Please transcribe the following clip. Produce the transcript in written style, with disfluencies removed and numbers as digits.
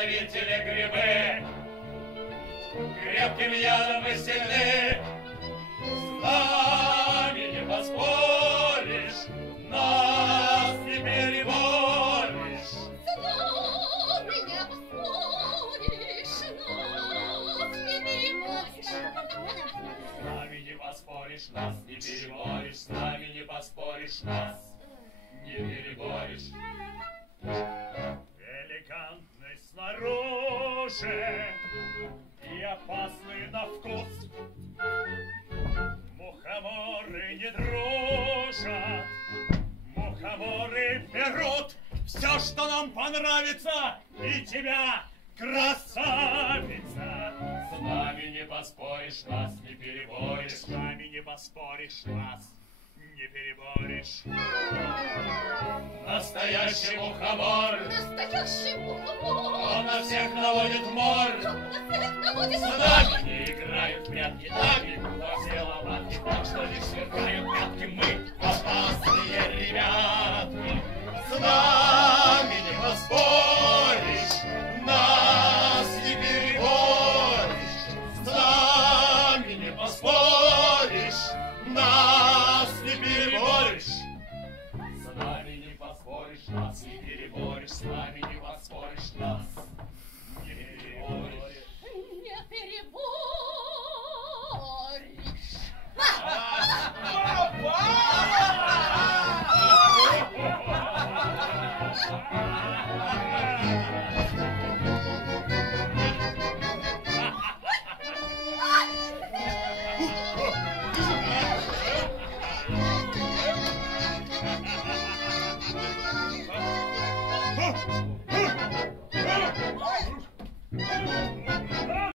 отравители грибы, крепким ядом и сильны. С нами не поспоришь, нас не переборешь. С нами не поспоришь, нас не переборешь. С нами не поспоришь, нас не переборешь. С нами не поспоришь, нас не переборишь. Элегантный снаружи и опасный на вкус. Мухоморы не дружат, мухоморы берут все, что нам понравится, и тебя, красавица. С нами не поспоришь, нас не переборишь. С нами не поспоришь, нас не переборишь. Настоящий мухомор, Настоящий мухомор, он на всех наводит мор. он на всех наводит С нами не играют в прятки, нами во все лопатки, так что лишь сверкают пятки. Мы опасные ребятки. С нами не поспоришь, нас не переборишь. С нами не поспоришь, нас не переборишь. С нами не поспоришь, нас не переборишь. С нами не поспоришь, нас не переборишь. Не переборишь.